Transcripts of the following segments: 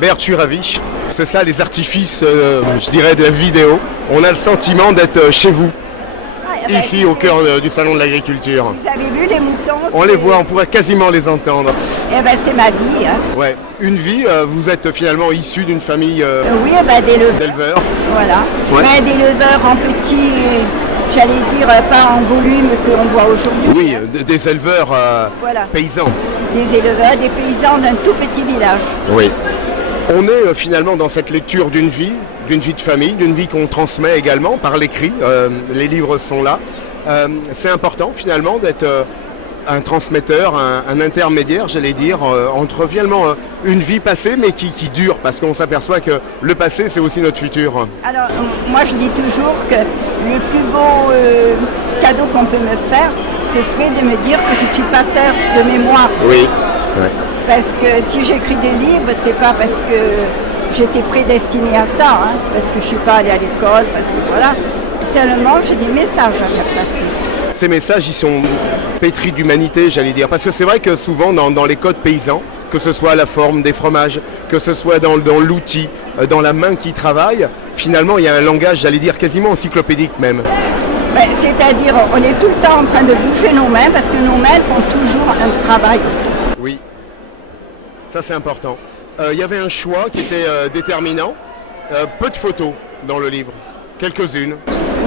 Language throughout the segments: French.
Berthe, je suis ravi. C'est ça les artifices, je dirais, de la vidéo. On a le sentiment d'être chez vous, ici au cœur du salon de l'agriculture. Vous avez vu les moutons? On les voit, on pourrait quasiment les entendre. Eh ben c'est ma vie. Hein. Ouais, une vie, vous êtes finalement issu d'une famille Oui, d'éleveurs. d'éleveurs. Voilà. Ouais. Mais d'éleveurs en petit, j'allais dire pas en volume que l'on voit aujourd'hui. Oui, hein. des éleveurs Voilà. paysans. Des éleveurs, des paysans d'un tout petit village. Oui. On est finalement dans cette lecture d'une vie de famille, d'une vie qu'on transmet également par l'écrit. Les livres sont là. C'est important finalement d'être un transmetteur, un intermédiaire, j'allais dire, entre finalement une vie passée mais qui dure, parce qu'on s'aperçoit que le passé c'est aussi notre futur. Alors moi je dis toujours que le plus beau cadeau qu'on peut me faire, ce serait de me dire que je suis passeur de mémoire. Oui. Ouais. Parce que si j'écris des livres, c'est pas parce que j'étais prédestinée à ça, hein, parce que je suis pas allée à l'école, parce que voilà. Seulement, j'ai des messages à faire passer. Ces messages, ils sont pétris d'humanité, j'allais dire. Parce que c'est vrai que souvent, dans les codes paysans, que ce soit la forme des fromages, que ce soit dans l'outil, dans la main qui travaille, finalement, il y a un langage, j'allais dire, quasiment encyclopédique même. C'est-à-dire, on est tout le temps en train de bouger nos mains, parce que nos mains font toujours un travail. Oui, ça c'est important. Il y avait un choix qui était déterminant. Peu de photos dans le livre, quelques-unes.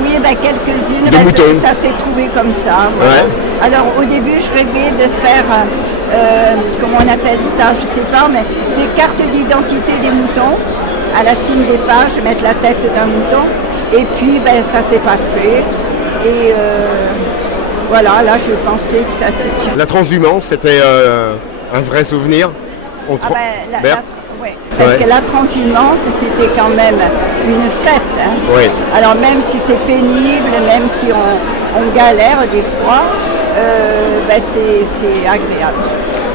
Oui, quelques-unes, de moutons. Ça s'est trouvé comme ça. Voilà. Ouais. Alors au début, je rêvais de faire, comment on appelle ça, je sais pas, mais des cartes d'identité des moutons. À la cime des pages, mettre la tête d'un mouton. Et puis, ça s'est pas fait. Et voilà, là, je pensais que ça suffisait. La transhumance, c'était un vrai souvenir. Berthe. Ouais. Parce que la transhumance, c'était quand même une fête. Hein. Oui. Alors même si c'est pénible, même si on galère des fois, c'est agréable.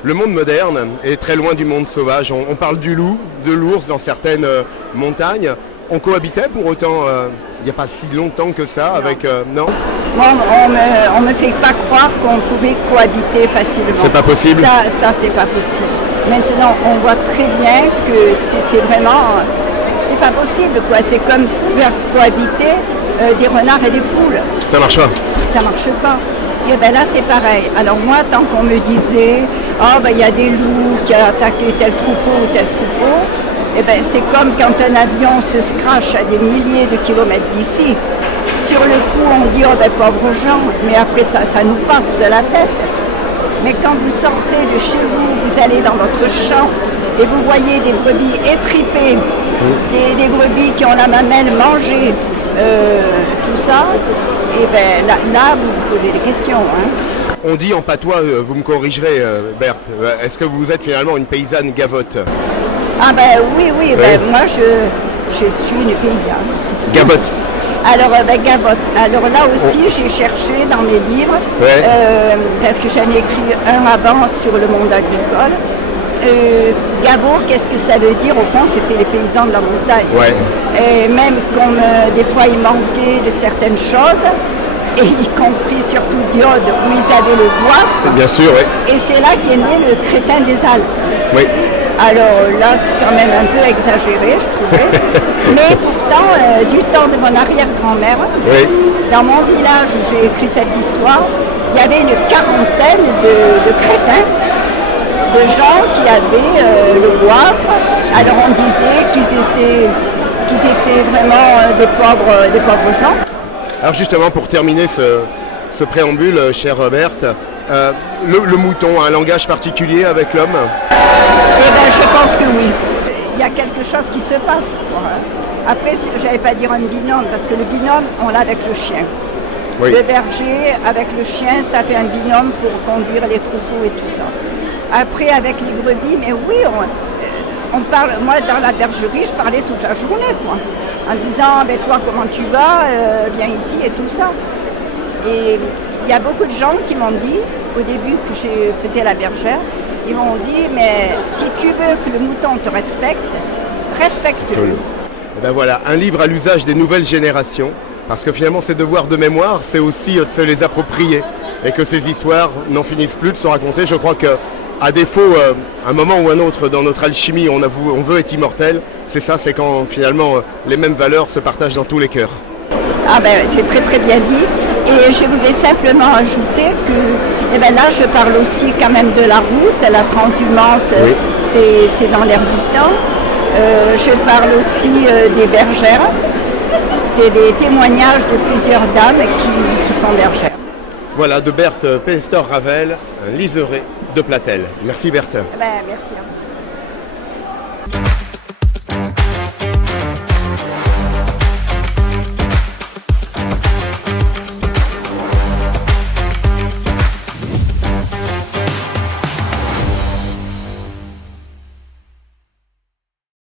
Le monde moderne est très loin du monde sauvage. On parle du loup, de l'ours dans certaines montagnes. On cohabitait pour autant, il n'y a pas si longtemps que ça, non. avec... non. Moi, on me fait pas croire qu'on pouvait cohabiter facilement. C'est pas possible. Ça c'est pas possible. Maintenant, on voit très bien que c'est vraiment... C'est pas possible, quoi. C'est comme faire cohabiter des renards et des poules. Ça marche pas. Ça marche pas. Et là, c'est pareil. Alors moi, tant qu'on me disait, il y a des loups qui ont attaqué tel troupeau ou tel troupeau, c'est comme quand un avion se crache à des milliers de kilomètres d'ici. Sur le coup, on dit, pauvres gens, mais après ça nous passe de la tête. Mais quand vous sortez de chez vous, vous allez dans votre champ et vous voyez des brebis étripées, des brebis qui ont la mamelle mangée, tout ça, là, vous vous posez des questions. Hein. On dit en patois, vous me corrigerez Berthe, est-ce que vous êtes finalement une paysanne gavotte? Oui, moi je suis une paysanne. Gavotte. Alors gavotte. Alors là aussi j'ai cherché dans mes livres, parce que j'en ai écrit un avant sur le monde agricole. Gavot, qu'est-ce que ça veut dire? Au fond, c'était les paysans de la montagne. Ouais. Et même comme des fois il manquait de certaines choses, et y compris surtout d'iode où ils avaient le bois. Bien sûr, oui. Et c'est là qu'est né le crétin des Alpes. Oui. Alors là, c'est quand même un peu exagéré, je trouvais. Mais pourtant, du temps de mon arrière-grand-mère, dans mon village où j'ai écrit cette histoire, il y avait une quarantaine de crétins, de gens qui avaient le goitre. Alors on disait qu'ils étaient vraiment des pauvres gens. Alors justement, pour terminer ce préambule, chère Berthe, le mouton a un langage particulier avec l'homme? Je pense que oui. Il y a quelque chose qui se passe. Après, j'allais pas dire un binôme, parce que le binôme, on l'a avec le chien. Oui. Le berger avec le chien, ça fait un binôme pour conduire les troupeaux et tout ça. Après, avec les brebis, mais oui, on parle. Moi, dans la bergerie, je parlais toute la journée, quoi. En disant, toi, comment tu vas, viens ici et tout ça. Et il y a beaucoup de gens qui m'ont dit, au début que je faisais la bergère, ils m'ont dit, mais si tu veux que le mouton te respecte, respecte-le. Et voilà, un livre à l'usage des nouvelles générations, parce que finalement ces devoirs de mémoire, c'est aussi de se les approprier, et que ces histoires n'en finissent plus de se raconter. Je crois que c'est important, finalement, de À défaut, un moment ou un autre dans notre alchimie, on veut être immortel. C'est ça, c'est quand finalement les mêmes valeurs se partagent dans tous les cœurs. Ah ben, c'est très très bien dit. Et je voulais simplement ajouter que là je parle aussi quand même de la route, la transhumance, oui. C'est dans l'air du temps. Je parle aussi des bergères. C'est des témoignages de plusieurs dames qui sont bergères. Voilà, de Berthe Pestor-Ravel, liserée de Platel. Merci Berthe. Merci.